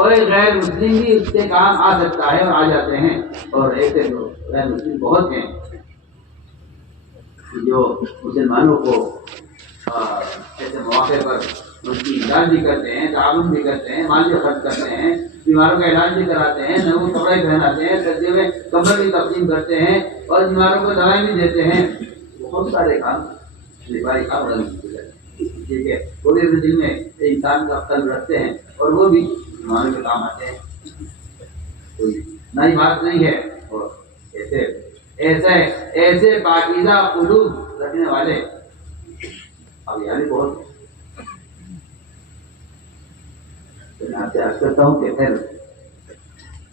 کوئی غیر مسلم بھی اس کے کام آ سکتا ہے اور آ جاتے ہیں، اور ایسے غیر مسلم بہت ہیں جو مسلمانوں کو ایسے مواقع پر ان کی امداد بھی کرتے ہیں، تعاون بھی کرتے ہیں، مال بھی خرچ کرتے ہیں، بیماروں کا علاج بھی کراتے ہیں، نئے کپڑے پہناتے ہیں، سردیوں میں کمبل بھی تقسیم کرتے ہیں اور بیماروں کو دوائیں بھی دیتے ہیں۔ بہت سارے کام سپاہی کام ٹھیک ہے، تھوڑے دن میں انسان کا قلب رکھتے ہیں اور وہ بھی بیماروں کے کام آتے ہیں، کوئی نئی بات نہیں ہے۔ اور ایسے پاکیزہ قلوب رکھنے والے اب یعنی بہت میں آپ سے عرض کرتا ہوں کہ پھر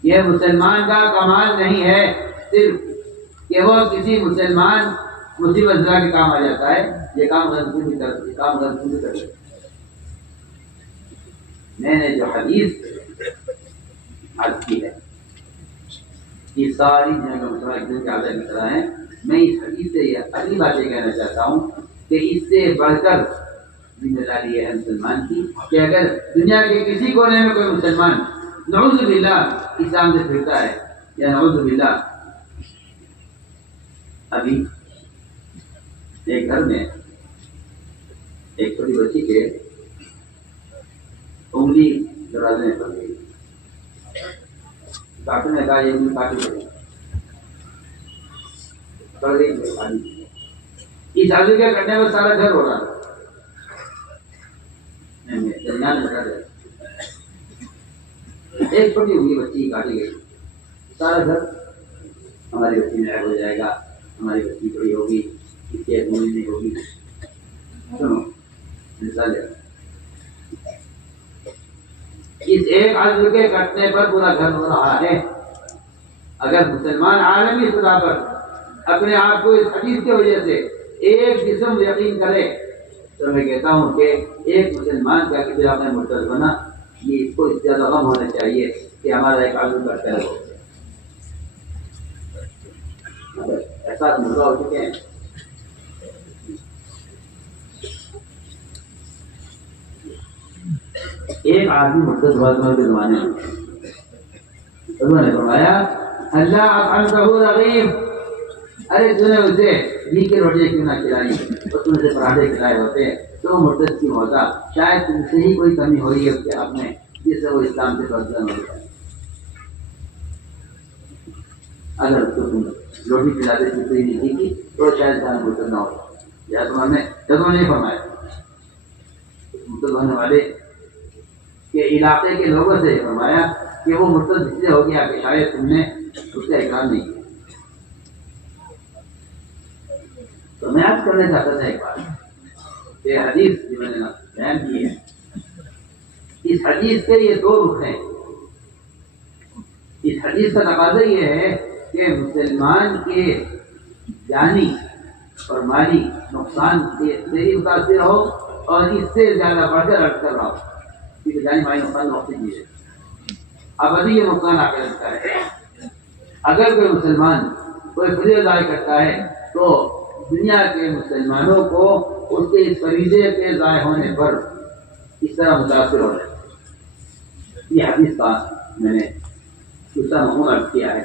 یہ مسلمان کا کمال نہیں ہے صرف کہ وہ کسی مسلمان مصیبت زدہ کے کام آ جاتا ہے، یہ کام غلطی بھی کرتے۔ میں نے جو حدیث عرض کی ہے یہ ساری مسلمان کے عادت کی طرح ہیں، میں اس حدیث سے یہ اگلی بات یہ کہنا چاہتا ہوں کہ اس سے بڑھ کر ذمہ داری ہے مسلمان کی کہ اگر دنیا کے کسی کونے میں کوئی مسلمان نعوذ باللہ اسلام سے پھرتا ہے یا نعوذ باللہ ابھی ایک گھر میں ایک چھوٹی بچی کے انگلی دروازے میں پڑ گئی، ڈاکٹر نے کہا یہ انگلی کاٹی پڑ گئی، اس آدمی کے کرنے میں سارا گھر ہو رہا تھا، ایک چھوٹی ہوئی بچی کاٹی گئی، سارا گھر ہماری بچی میں عیب ہو جائے گا، ہماری بچی بڑی ہوگی، اس کی ایک مولی نہیں ہوگی۔ سنو مثال ہے، اس ایک عضو کے کٹنے پر پورا گھر ہو رہا ہے۔ اگر مسلمان عالمی سطح پر اپنے آپ کو اس حدیث کی وجہ سے ایک جسم یقین کرے تو میں کہتا ہوں کہ ایک مسلمان کا کسی اپنے مرتد بنا یہ اس کو اس سے زیادہ غم ہونا چاہیے کہ ہمارا ایک عضو کٹتا ہے۔ احساس مرغا ہو چکے ہیں۔ ایک آدمی مرتد ہوا کے زمانے میں انہوں نے فرمایا اللہ اطعمتہ رغیف، ارے تو نے اسے گھی کی روٹی کیوں نہ کھلائی اور تم سے پراٹھے کھلائے ہوتے تو مرتد کیوں ہوتا؟ شاید تم سے ہی کوئی کمی ہو رہی ہے اس کے آپ میں جس سے وہ اسلام سے بدزن ہو جائے۔ اگر اس کو تم روٹی کھلاتے چھوٹی نہیں کی تو شاید جانا مرتد نہ ہو۔ یا تمہوں نے فرمایا مرتد ہونے والے کے علاقے کے لوگوں سے فرمایا کہ وہ مرتد اس لیے ہو گیا کہ شاید تم نے اس کا اکرام نہیں کیا۔ تو میں عرض کرنا چاہتا تھا ایک بات، یہ حدیث جو میں نے بیان کی ہے، اس حدیث کے یہ دو رخ ہیں۔ اس حدیث کا تقاضا یہ ہے کہ مسلمان کے جانی اور مالی نقصان سے ہی متاثر ہو اور اس سے زیادہ بڑھ کر عرض کر رہا ہو کیونکہ جانی مالی نقصان وقت کی ہے، ابدی یہ نقصان آخرت کا ہے۔ اگر کوئی مسلمان کوئی فریضہ ضائع کرتا ہے تو دنیا کے مسلمانوں کو اس کے اس فریضے کے ضائع ہونے پر اس طرح متاثر ہو رہے ہیں۔ یہ حدیث کا میں نے دوسرا مفہوم عرض کیا ہے،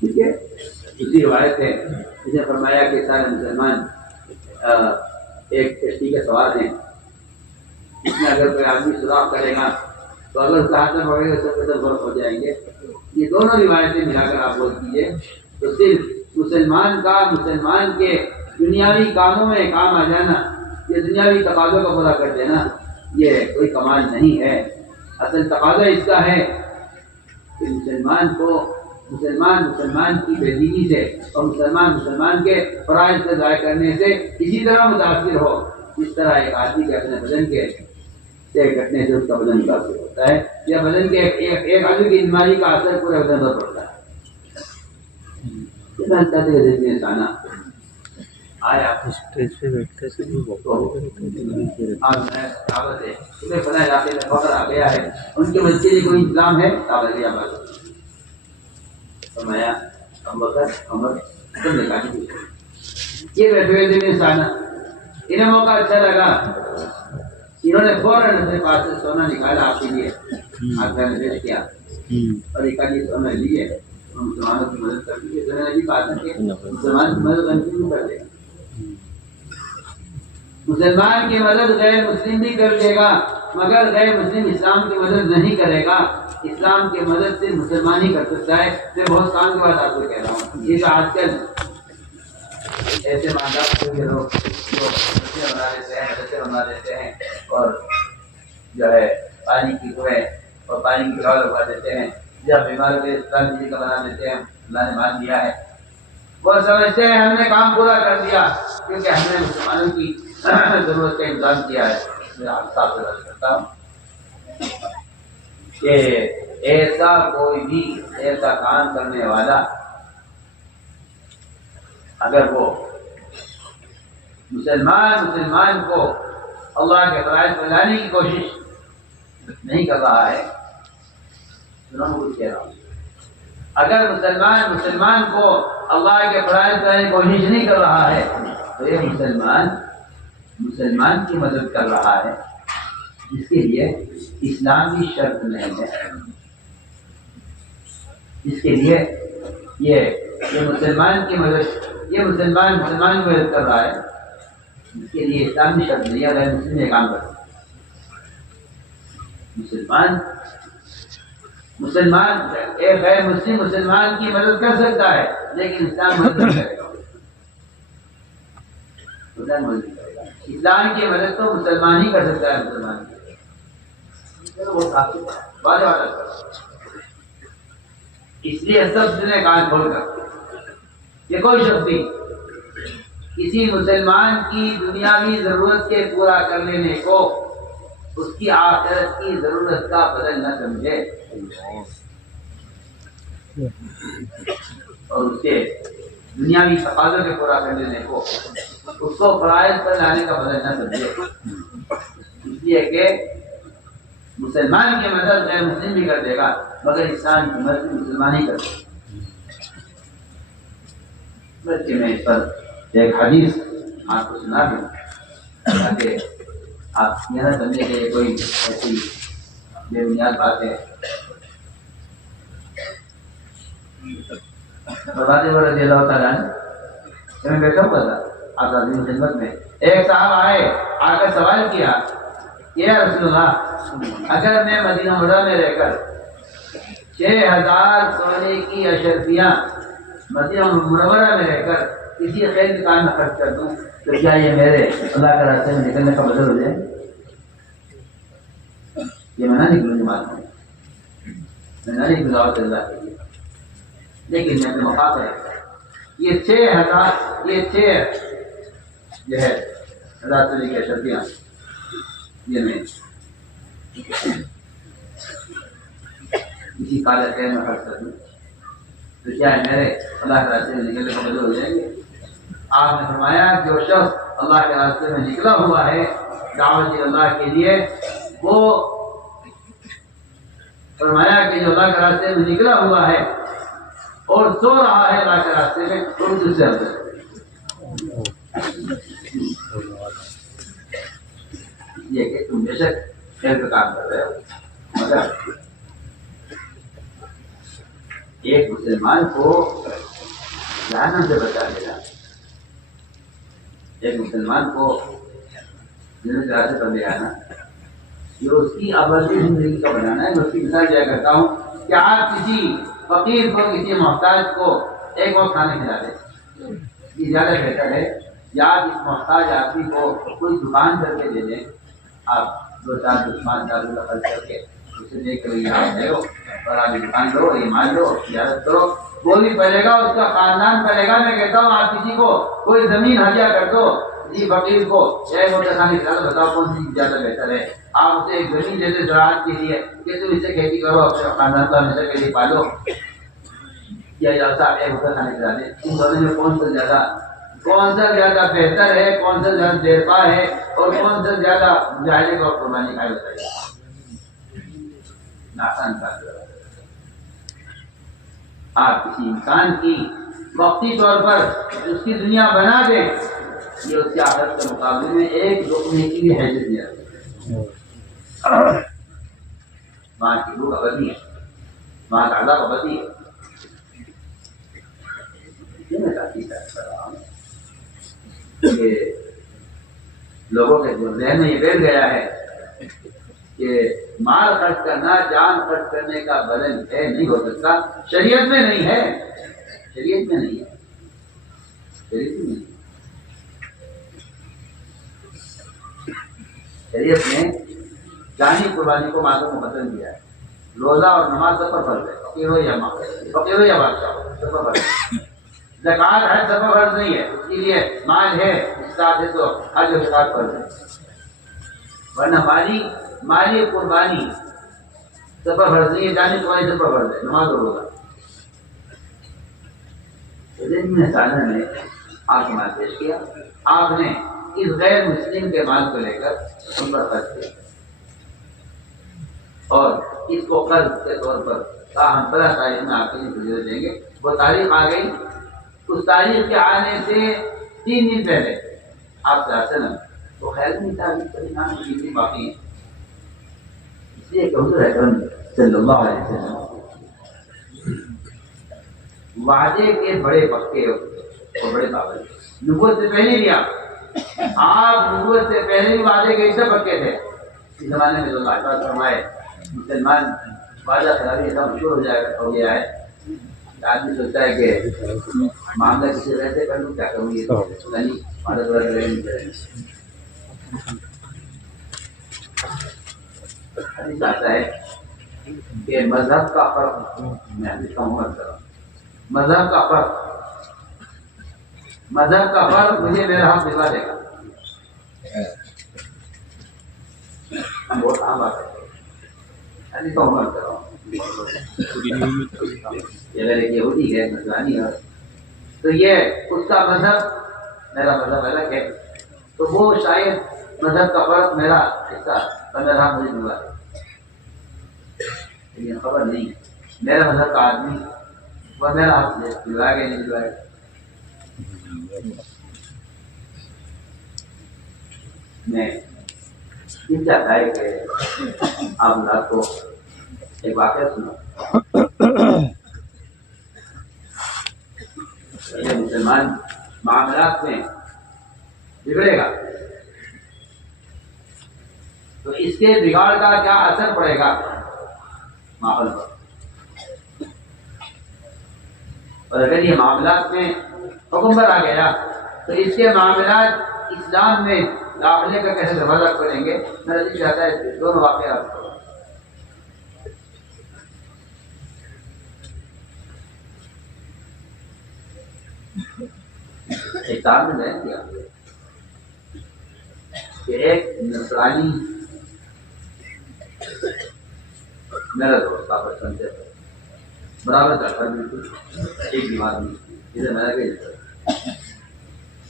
ٹھیک ہے۔ دوسری روایت ہے جس نے فرمایا کہ سارے مسلمان ایک کشتی کے سوار ہیں، اس میں اگر کوئی آدمی سوراخ کرے گا تو اگر اس کا ہاتھ میں پڑے گا سب کے سب غرق ہو جائیں گے۔ یہ دونوں روایتیں ملا کر آپ بول دیجیے تو صرف مسلمان کا مسلمان کے دنیاوی کاموں میں کام آ جانا، یہ دنیاوی تقاضوں کو پورا کر دینا، یہ کوئی کمال نہیں ہے۔ اصل تقاضا اس کا ہے کہ مسلمان کی بے دینی سے اور مسلمان کے فرائض سے ضائع کرنے سے اسی طرح متاثر ہو جس طرح ایک آدمی کے اپنے بدن کے کٹنے سے اس کا بدن متاثر ہوتا ہے، یا بدن کے ایک آدمی کی بیماری کا اثر پورے بدن پر پڑتا ہے۔ آیا فلاں علاقے میں فخر آ گیا ہے، ان کے بچے لیے کوئی انتظام ہے؟ فرمایا ابوبکر عمر تم نے کہا یہ بیٹھے ہوئے انہیں موقع اچھا لگا، انہوں نے فوراً اپنے پاس سے سونا نکالا آپ کے لیے، آپ نے پیش کیا اور ایک آدھی سونا لیے اور مسلمانوں کی مدد کر دی. تو میں نے بھی کہا تھا کہ مسلمان کی مدد ہم کیوں کر دے گا؟ مسلمان کی مدد غیر مسلم بھی کر لے گا، مگر غیر مسلم اسلام کی مدد نہیں کرے گا. اسلام کی مدد سے مسلمان ہی کر سکتا ہے. میں بہت کام کی بات آپ کو کہہ رہا ہوں. یہ جو آج کل ایسے مادہ کے لوگ بچے بنا دیتے ہیں، مدرسے بنا دیتے ہیں اور جو ہے پانی کی کنویں اور پانی کی گاؤں لگوا دیتے ہیں، یا بیمار کے اسلام بجلی کا بنا دیتے ہیں. اللہ نے مان دیا ہے، وہ سمجھتے ہیں ہم نے کام پورا کر دیا کیونکہ ہم نے مسلمانوں کی ضرورت کا انتظام کیا ہے. میں آپ صاحب سے بات کرتا ہوں کہ ایسا کوئی بھی ایسا کام کرنے والا اگر وہ مسلمان کو اللہ کے فرائض پر لانے کی کوشش نہیں کر رہا ہے، سنو میں کچھ کہہ رہا ہوں، اگر مسلمان کو اللہ کے فرائض پر لانے کی کوشش نہیں کر رہا ہے تو یہ مسلمان کی مدد کر رہا ہے جس کے لیے اسلامی شرط نہیں ہے، جس کے لیے یہ مسلمان کی مدد، یہ مسلمان کی مدد کر رہا ہے جس کے لیے اسلامی شرط نہیں ہے. غیر مسلم یہ کام کرتا ہے. مسلمان ایک غیر مسلم مسلمان کی مدد کر سکتا ہے لیکن اسلام مدد نہیں کرے گا. اسلام کی مدد تو مسلمان ہی کر سکتا ہے. مسلمان اس لیے سب نے کان کھول کر کہ کوئی شخص بھی کسی مسلمان کی دنیاوی ضرورت کے پورا کر لینے کو اس کی آخرت کی ضرورت کا بدل نہ سمجھے اور اس کے دنیاوی تقاضوں کے پورا کر لینے کو اس کو فرائض پر لانے کا بدل نہ سمجھے. اس لیے کہ مسلمان کی مدد غیر مسلم بھی کر دے گا مگر اسلام کی مدد مسلمان ہی کر دے گا. بلکہ میں اس پر ایک حدیث آپ کو سنا دوں تاکہ آپ یہ نہ سمجھے کہ یہ کوئی ایسی بے بنیاد بات ہے. رضی اللہ تعالیٰ میں بیٹھا ہوا تھا آپ کی خدمت میں. ایک صاحب آئے، آ کر سوال کیا یا رسول اللہ، اگر میں مدینہ منورہ میں رہ کر 6000 سونے کی اشرفیاں مدینہ منورہ میں رہ کر کسی خیر کے کام میں خرچ کر دوں تو کیا یہ میرے اللہ کے راستے میں نکلنے کا بدل ہو جائے؟ یہ میں نہ نکلوں گی بات میں نہ نکلوں دعوت اللہ کے لیے، لیکن میں اپنے مقام پر یہ 6000 یہ 6 جو ہے 1000 سونے کی اشرفیاں یہ میں کسی کالے خیر میں خرچ کر دوں تو کیا ہے میرے اللہ کے راستے میں نکلنے کا بدل ہو جائیں گے؟ آپ نے فرمایا جو شخص اللہ کے راستے میں نکلا ہوا ہے دعوت اللہ کے لیے، وہ فرمایا کہ جو اللہ کے راستے میں نکلا ہوا ہے اور سو رہا ہے اللہ کے راستے میں تو اس سے افضل یہ کہ تم بے شک خیر کا کام کر رہے ہو مگر ایک مسلمان کو جہنم سے بچا لینا، ایک مسلمان کو جنت کے راستے پر لے آنا، یہ اس کی ابدی زندگی کا بنانا ہے. میں اس کی مثال دیا کرتا ہوں کہ آپ کسی فقیر کو، کسی محتاج کو ایک وقت کھانا کھلا دیں، یہ زیادہ بہتر ہے. یا آپ اس محتاج آدمی کو کوئی دکان کر کے دے دیں، آپ 2-4 دکان خرچ کر کے اسے دیکھ کر یہاں لے لو اور آپ دکان لو، یہ مان لو، زیارت کرو، وہ بھی پڑے گا، اس کا خاندان پڑے گا. میں کہتا ہوں آپ کسی کو کوئی زمین ہدیہ کر دو، جی فقیر کو ایک موٹر کھانے کھلا دو، بتاؤ کون سی زیادہ بہتر ہے؟ آپ اسے ایک زمین دے دیں زراعت کے لیے کہ تم اس سے کھیتی کرو، اپنے خاندان کو ہمیشہ کے لیے پالو، یا صاحب ایک موٹر کھانے کھلا دیں. ان دونوں میں کون سا زیادہ بہتر ہے، کون سا زیادہ دیر پا ہے اور کون سا زیادہ مجاہدے کو قربانی کا بتائیے؟ آسان بات ہے. آپ کسی انسان کی وقتی طور پر اس کی دنیا بنا دیں، یہ اس کی آخرت کے مقابلے میں ایک لقمے کی بھی حیثیت نہیں رکھتی. وہاں کی روح ابدی ہے، وہاں کا عذاب ابدی ہے. یہ میں تاکید کر رہا ہوں کہ لوگوں کے ذہن میں یہ بیٹھ گیا ہے کہ مال خرچ کرنا جان خرچ کرنے کا بدل ہے، نہیں ہو سکتا. شریعت میں نہیں ہے، شریعت میں نہیں ہے، شریعت میں نہیں. شریعت نے جانی قربانی کو ماتوں کو بدل دیا ہے. روزہ اور نماز سب پر فرض ہے، فقیر ہو یا فقیر ہو یا بادشاہ ہو، سب پر فرض ہے. زکات ہے، سب پر فرض نہیں ہے، اس کے لیے مال ہے اس کا ہے تو حج و زکات فرض ہے. ورنہ مالی قربانی سب پر فرض نہیں ہے، جانی قربانی سب پر فرض ہے، نماز اور روزہ. سالہ نے آپ کو مال پیش کیا، آپ نے اس غیر مسلم کے مال کو لے کر ان پر خرچ کیا اور اس کو قرض کے طور پر ہم 15 تاریخ میں آپ کے لیے دیں گے. وہ تاریخ آ گئی. اس تاریخ کے آنے سے 3 دن پہلے آپ سے حاصل تو خیر نہیں تاریخ پریشان کی باقی ہے. اس لیے کہ حضور اکرم صلی اللہ علیہ وسلم وعدے کے بڑے پکے اور بڑے پابند. نبوت سے پہلے بھی آپ نبوت سے پہلے بھی وعدے کے ایسے پکے تھے. اس زمانے میں جو اللہ فرمائے مسلمان وعدہ خلافی ایسا مشہور ہو گیا ہے. آدمی سوچتا ہے کہ معاملہ کسی ویسے کر لوں، کیا کروں، یہ نہیں وعدہ تھوڑا نہیں کریں. حدیث آتا ہے کہ مذہب کا فرق، میں حدیث کا عمر کروں، مذہب کا فرق مجھے میرا حق دکھا دے گا. بہت عام بات ہے، حدیث کا عمر کروں. اگر ایک یہودی ہے، نصرانی ہے، تو یہ اس کا مذہب میرا مذہب الگ ہے، تو وہ شاید مذہب کا فرق میرا حصہ اور میرا حق مجھے دکھا دے. لیکن خبر نہیں میرا مذہب کا آدمی وہ میرا حق دلوائے گا نہیں دلوائے گا. میں یہ چاہتا ہے کہ آپ رات کو ایک واقعہ سنا. مسلمان معاملات میں بگڑے گا تو اس کے بگاڑ کا کیا اثر پڑے گا ماحول پر. اور اگر یہ معاملات میں حکم پر آ گیا تو اس کے معاملات اسلام میں داخلے کا کیسے زبردست کریں گے. میرا دل چاہتا ہے دونوں واقعات ایک صاحب نے بیان کیا کہ ایک نصرانی میرا دوست تھا، بچپن سے برابر کرتا بالکل ایک بیمار نہیں جسے میرا کہ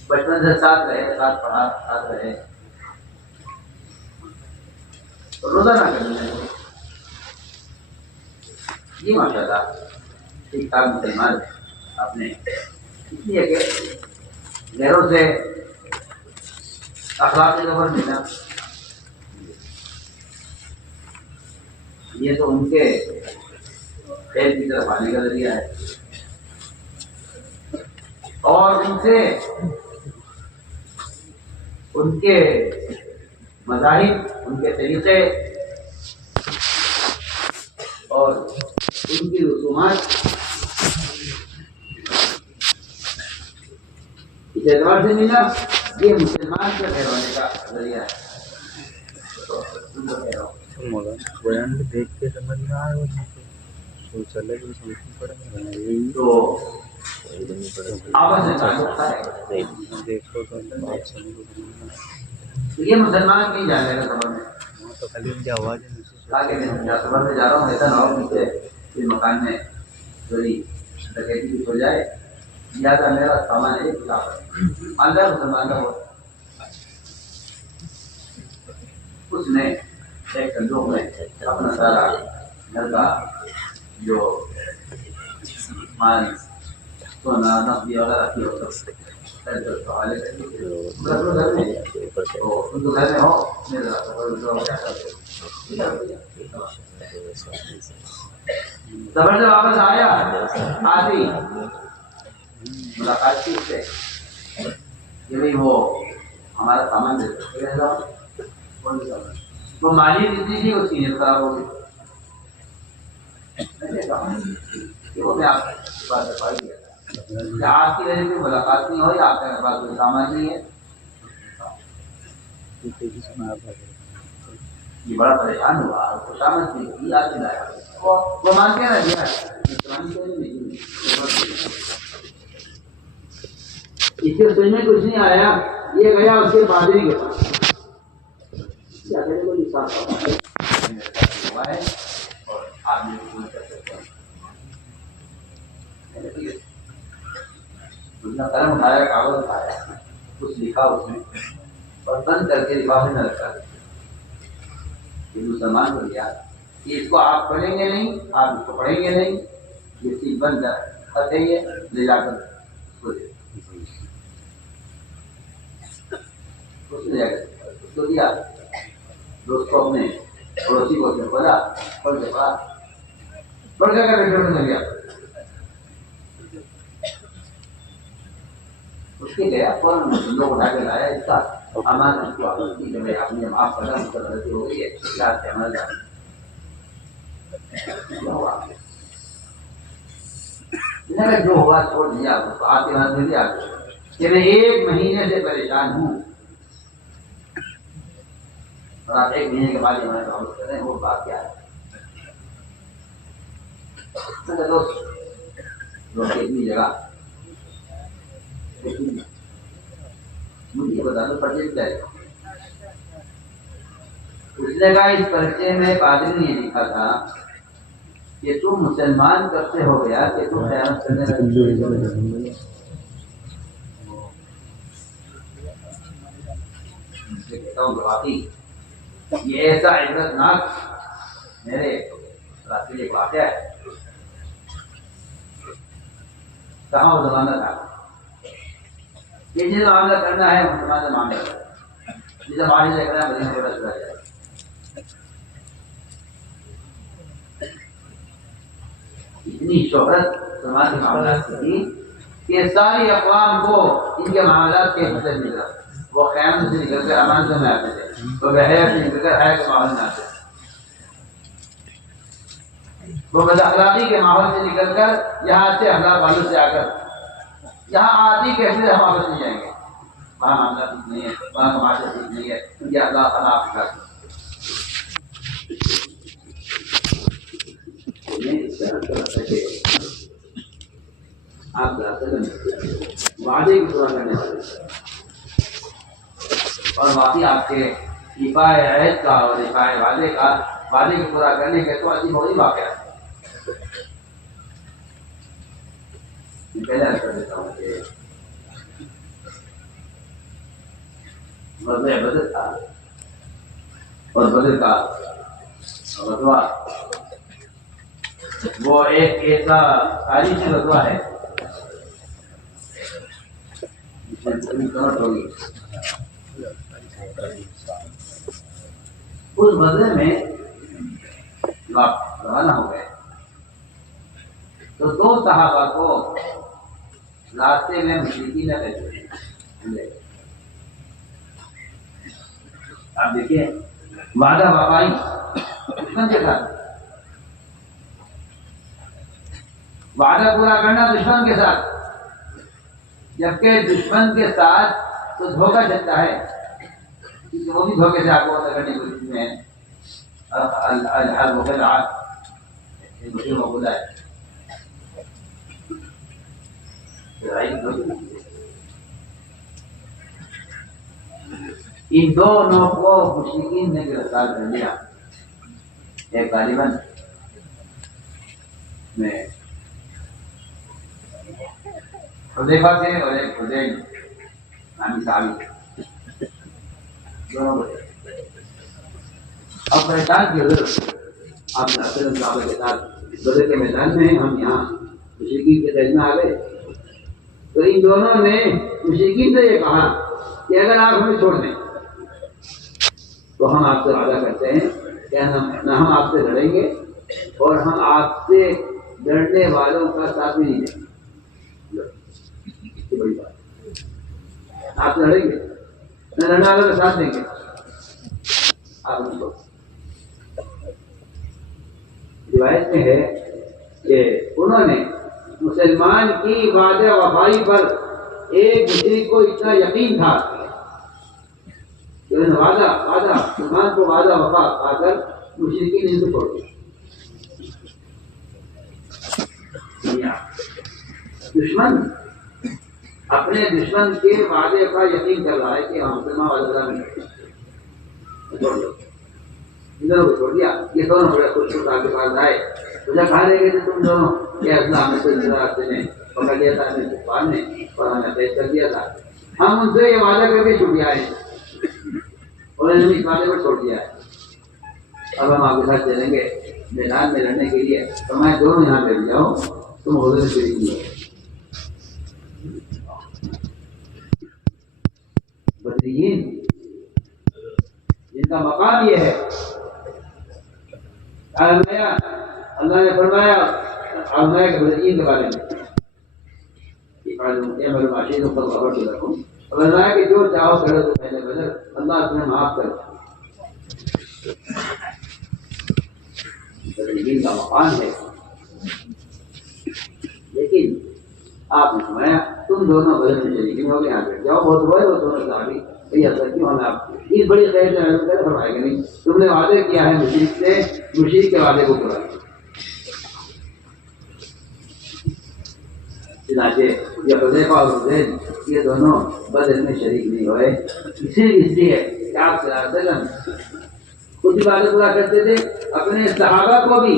بچپن سے ساتھ رہے، ساتھ پڑھا، ساتھ رہے، روزہ نہ کرنے یہ ماشاء اللہ ٹھیک ٹھاک مسلمان اپنے اس لیے کہ غیروں سے اخلاقی خبر ملنا یہ تو ان کے خیر کی طرف آنے کا ذریعہ ہے. اور ان سے ان کے مذاہب، ان کے طریقے اور ان کی رسومات اس اعتبار سے ملا یہ مسلمان کے خیر ہونے کا ذریعہ ہے. بیان دیکھ کے سمجھ میں آئے سوچ الگ پڑے تو آواز سے تعلق ہے. دیکھو تو یہ مسلمان نہیں جانے کا سبب ہے. تو خالی ان کی آواز تاکہ میں سفر میں جا رہا ہوں ایسا نہ ہو مجھ سے اس مکان میں چوری ڈکیتی بھی ہو جائے. لہٰذا میرا سامان ہے کتاب اندر مسلمان کا ہو. اس نے ایک صندوق میں اپنا سارا گھر کا جو مال سونا نقدی وغیرہ کی ہو سکتے سوال ہے تم تو گھر میں ہو سفر سے واپس آیا آتی ملاقات کی اس سے کہ بھائی وہ ہمارا سامان دے سکتے وہ مالی جتنی تھی اس کی نیت خراب ہو گئی کہ وہ میں آپ کے پاس صفائی کیا تھا آپ کی وجہ سے ملاقات نہیں ہوئی آپ کے پاس کوئی سامان نہیں ہے یہ بڑا پریشان ہوا خوشامد کی یاد دلایا وہ مانتے ہیں دیا اس کے سن میں کچھ نہیں آیا یہ گیا اس کے پادری کے پاس ہوا ہے اور آپ نے کر سکتے قلم اٹھایا کاغذ اٹھایا کچھ لکھا اس میں اور بند کر کے لفافے میں رکھا یہ مسلمان کو لیا کہ اس کو آپ پڑھیں گے نہیں آپ اس کو پڑھیں گے نہیں یہ چیز بند کر دیں گے لے جا کر اس کو دیا دوست کو اپنے پڑوسی کو پڑھا پڑھ کے پڑھا پڑھ کے بیٹھے میں گیا اس کے گیا فوراً لوگ اٹھا کے لایا اس کا امان اس کو عادت کی کہ میں اپنی معاف کرنا اس کا غلطی ہو گئی ہے یاد سے عمل جانا جو ہوا چھوڑ دیا اس کو آپ کے ہاتھ میں دیا کہ میں 1 مہینے سے پریشان ہوں اور آپ 1 مہینے کے بعد ہمارے کام کر رہے ہیں وہ بات کیا ہے دوست اتنی جگہ مجھے بتا دو پرچے میں جائے گا اس نے کہا اس پرچے میں پادری نے لکھا تھا کہ تم مسلمان کب سے ہو گیا کہ تم خیانت کرنے لگے کہتا ہوں واقعی یہ ایسا عبرت ناک میرے راستے ایک واقعہ ہے کہاں وہ زمانہ تھا یہ جسے معاملہ کرنا ہے مسلمان سے معاملہ کرنا جسے معاملہ لے کرنا ہے مدینہ بڑا چلا جائے اتنی شہرت مسلمان کے معاملات کی تھی کہ ساری اقوام کو ان کے معاملات کے حصے ملا وہ خیام سے نکل کر امان سے میں آتے تھے وہ بحیات سے نکل کر حیا کے ماحول میں آتے تھے وہ بد اخلاقی کے ماحول سے نکل کر یہاں سے اخلاق والوں سے آ کر یہاں آدھی کیسے ہم واپس نہیں جائیں گے وہاں معاملہ ٹھیک نہیں ہے وہاں کا معاشرہ ٹھیک نہیں ہے کیونکہ اللہ خلاف کا آپ وعدے کی پورا کرنے والے اور باقی آپ کے دفاع عہد کا اور دفاع وعدے کا وعدے کو پورا کرنے کے تو عجیب وہی واقعہ ہے پہلے کر دیتا ہوں کہ غزوہ بدر تھا اور بدر کا غزوہ وہ ایک ایسا تاریخی غزوہ ہے جس میں پوری کمٹ ہوگی اس غزوے میں جو آپ روانہ ہو گئے تو 2 صحابہ کو راستے میں مشرکین نے بیٹھے آپ دیکھیے وعدہ وفائی دشمن کے ساتھ وعدہ پورا کرنا دشمن کے ساتھ جبکہ دشمن کے ساتھ تو دھوکہ چلتا ہے کیونکہ وہ بھی دھوکے سے آپ کو کرنے کی کوشش میں الحرب وقت مسلم کو بولا ہے ان دونوں کو مشرکین نے گرفتار کر لیا ایک غالباً میں حذیفہ تھے اور ایک حذیل نامی صحابی دونوں کو اب پریشان کی حضرت آپ صحابہ کے ساتھ بدر کے میدان میں ہم یہاں مشرکین کے دل میں آ گئے تو ان دونوں نے مشرکین سے یہ کہا کہ اگر آپ ہمیں چھوڑ دیں تو ہم آپ سے وعدہ کرتے ہیں کہ ہم آپ سے لڑیں گے اور ہم آپ سے لڑنے والوں کا ساتھ بھی نہیں دیں گے. یہ بڑی بات ہے. آپ سے لڑیں گے نہ لڑنے والوں کا ساتھ دیں گے. آپ ان کو روایت میں ہے کہ انہوں نے مسلمان کی وعدہ وفائی پر ایک دوسرے کو اتنا یقین تھا کہ انہوں نے وعدہ مسلمان کو وعدہ وفا کھا کر مشرکین ان کو چھوڑ دیا. دشمن اپنے دشمن کے وعدے کا یقین کر رہا ہے کہ ہم مسلمان وعدہ نہیں چھوڑ دو. ان دونوں کو چھوڑ دیا. یہ دونوں بڑے خوش کے پاس آئے. مجھے کہا رہے گئے تم دونوں کہ اللہ ہمیں کوئی راستے نے پکڑ لیا تھا ہمیں کفار نے اور ہمیں پیش کر دیا تھا. ہم ان سے یہ وعدہ کر کے چھوٹ آئے اور انہوں نے اس وعدے کو چھوڑ دیا ہے. اب ہم آپ کے ساتھ چلیں گے میدان میں لڑنے کے لیے. تو میں دونوں یہاں بیٹھ جاؤ تم حضور شریف نہیں ہو. بدرین جن کا مقام یہ ہے اللہ نے فرمایا کہ بدرین کے بارے میں فرمایا کہ جو چاہو کرو تو پہلے بدر اللہ تمہیں معاف کرے. بدرین کا مقام ہے. لیکن آپ نے فرمایا تم دونوں بدر میں شریک ہو گئے. یہاں بیٹھ جاؤ. بہت بڑے وہ دونوں صحابی کیوں ہمیں آپ اس بڑی خیر سے فرمائے گا نہیں. تم نے وعدے کیا ہے مشرک سے, مشرک کے وعدے کو پورا کیا. چنانچہ یہ حذیفہ اور حذیل یہ دونوں بدر میں شریک نہیں ہوئے. اس لیے کہ آپ صلی اللہ علیہ وسلم خود بھی وعدے پورا کرتے تھے, اپنے صحابہ کو بھی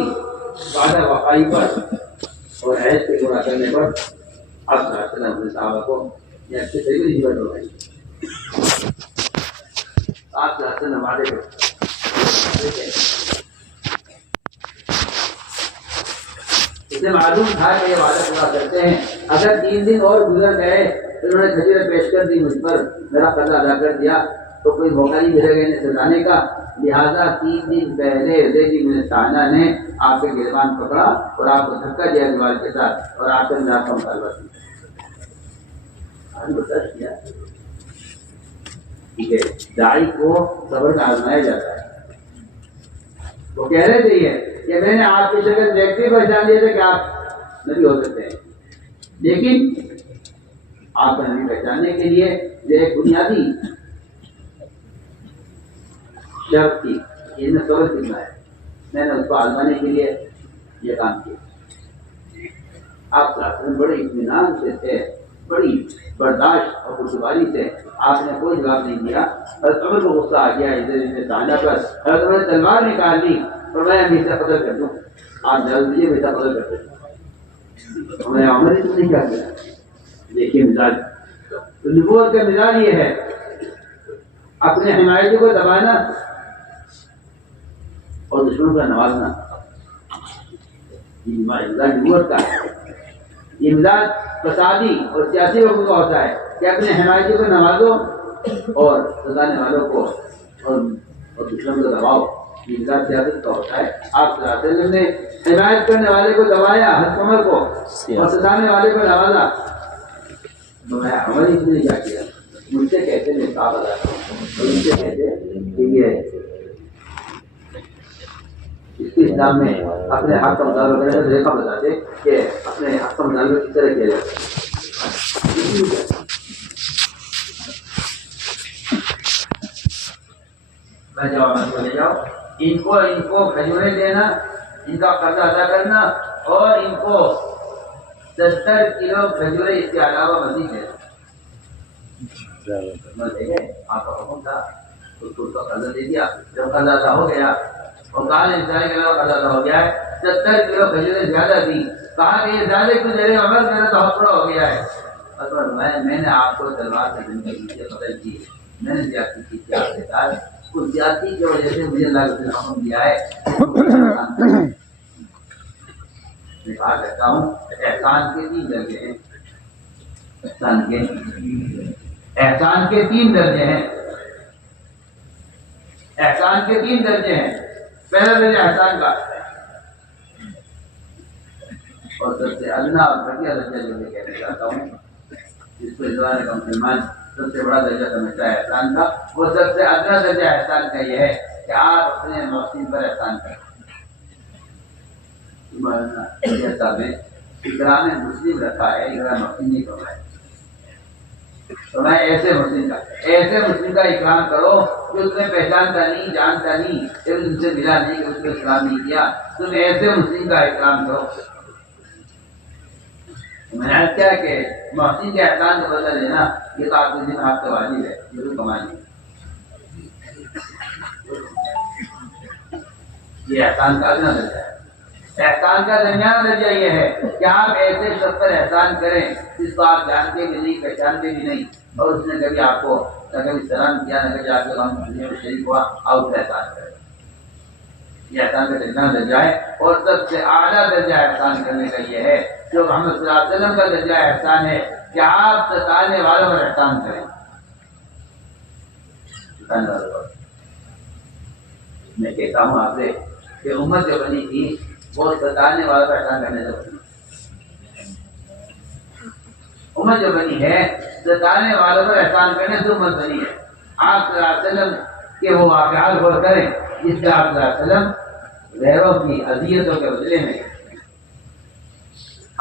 وعدہ وفائی پر اور عہد کے پورا کرنے پر آپ صلی اللہ علیہ وسلم اپنے صحابہ کو یہ اچھے طریقے سے ہدایت کروائی. آپ صلی اللہ علیہ وسلم وعدے اسے معلوم تھا کہ یہ وعدہ پورا کرتے ہیں. اگر 3 دن اور گزر گئے تو انہوں نے خجیریں پیش کر دی مجھ پر, میرا قرضہ ادا کر دیا تو کوئی موقع نہیں ملے گا انہیں سزانے کا. لہٰذا 3 دن پہلے حذیفہ بن سعدہ نے آپ کے گریبان پکڑا اور آپ کو دھکا دیا دیوار کے ساتھ اور آپ سے آپ کا مطالبہ کیا. ٹھیک ہے, داعی کو صبر کا آزمایا جاتا ہے. وہ کہہ رہے تھے یہ کہ میں نے آپ کی شکل دیکھتے پہچان لیا تھا کہ آپ نبی ہو سکتے ہیں, لیکن آپ کا نبی پہچاننے کے لیے یہ ایک بنیادی شرط تھی کہ انہیں صبر کرنا ہے. میں نے اس کو آزمانے کے لیے یہ کام کیا. آپ بڑے اطمینان سے تھے, بڑی برداشت اور خوشگواری سے آپ نے کوئی جواب نہیں دیا. حضرت عمر کو غصہ آ گیا حضرت سعدہ پر. حضرت عمر نے تلوار نکال لی اور میں میسا قدر کر دوں. آپ جلد دیجیے میسا قدر کر دوں. میں عمر نے نہیں کیا کیا. دیکھیے مزاج, نبوت کا مزاج یہ ہے اپنے حمایتی کو دبانا اور دشمنوں کا نوازنا. یہ مزاج نبوت کا ہے. یہ مزاج فسادی اور سیاسی لوگوں کا ہوتا ہے کہ اپنے حمایتی کو نوازو اور ستانے والوں کو اور دشمن کو دباؤ. یہ مزاج سیاست کا ہوتا ہے. آپ صلی اللہ علیہ وسلم نے حمایت کرنے والے کو دبایا حضرت عمر کو اور ستانے والے کو نوازا. میں عمر اس نے کیا کیا, مجھ سے کہتے میں کہا بتاتا ہوں اور ان سے کہتے کہ یہ اس کے اسلام میں اپنے حق کا مطالبہ کرنے کا طریقہ بتاتے کہ اپنے حق کا مطالبہ کس طرح کیا جاتا ہے. میں جواب لے جاؤ. ان کو کھجوریں دینا, ان کا قرضہ ادا کرنا اور ان کو 70 کلو کھجوریں اس کے علاوہ مزید ہے. آپ کا حکم تھا, اس کو قرضہ دے دیا. جب قرضہ ادا ہو گیا اور کہا انسان کے علاوہ قرضہ ادا ہو گیا ہے, 70 کلو کھجوریں زیادہ دی. کہا کہ یہ زیادہ کیوں دے رہے, عمل میرا تو حق پورا ہو گیا ہے. میں نے آپ کو تلوار سے زندگی سے قتل کی, میں نے زیادتی کی کیا اس زیادتی کی وجہ سے مجھے اللہ نے حکم دیا ہے. میں کہا کرتا ہوں احسان کے 3 درجے ہیں. احسان کے 3 درجے ہیں. احسان کے 3 درجے ہیں. پہلا درجہ احسان کا اور سب سے ادنا اور گھٹیا درجہ جو میں کہنا چاہتا ہوں جس کو ادوار کا مسلمان سب سے بڑا درجہ سمجھتا ہے احسان کا، وہ سب سے ادنا درجہ احسان کا یہ ہے کہ آپ اپنے محسن پر احسان کریں. جیسا میں اکرام مسلم رکھا ہے، اکرام محسن نہیں کرنا ہے. تو میں ایسے مسلم کا اکرام کرو کہ اس نے پہچانتا نہیں، جانتا نہیں، ان سے ملا نہیں، کہ اس کو اکرام نہیں کیا. تم ایسے مسلم کا اکرام کرو. میں نے کیا کہ محسن کے احسان کا بدلہ لینا یہ تو آپ کے دن آپ کا واجب ہے، ضرور کمانی. یہ احسان کا ادنا درجہ ہے. احسان کا درمیانہ درجہ یہ ہے کہ آپ ایسے شخص پر احسان کریں جس کو آپ جانتے بھی نہیں، پہچانتے بھی نہیں، اور اس نے کبھی آپ کو نہ کبھی سلام کیا، نہ کبھی آپ کے غم میں شریک ہوا، آپ اس کا احسان کریں. یہ احسان کا درمیانہ درجہ ہے. اور سب سے اعلیٰ درجہ احسان کرنے کا یہ ہے جو محمد صلی اللہ علیہ وسلم کا درجہ احسان ہے کہ آپ ستانے والوں پر احسان کریں. ستانے والوں پر میں کہتا ہوں آپ سے کہ امت جو بنی تھی وہ ستانے والوں پر احسان کرنے سے بنی. امت جو بنی ہے ستانے والوں پر احسان کرنے سے امت بنی ہے. آپ صلی اللہ علیہ وسلم کے وہ واقعات غور کریں جس سے آپ صلی اللہ علیہ وسلم غیروں کی اذیتوں کے بدلے میں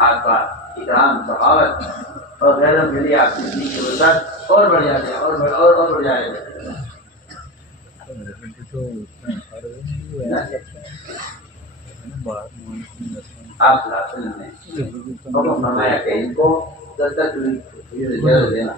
آپ کا اکرام، سخاوت اور غیروں کے لیے آپ کی زندگی کے وسعت اور بڑھ جاتے ہیں اور بڑھ جائے گا. آپ صلی اللہ علیہ وسلم نے حکم فرمایا کہ ان کو 10 دینا.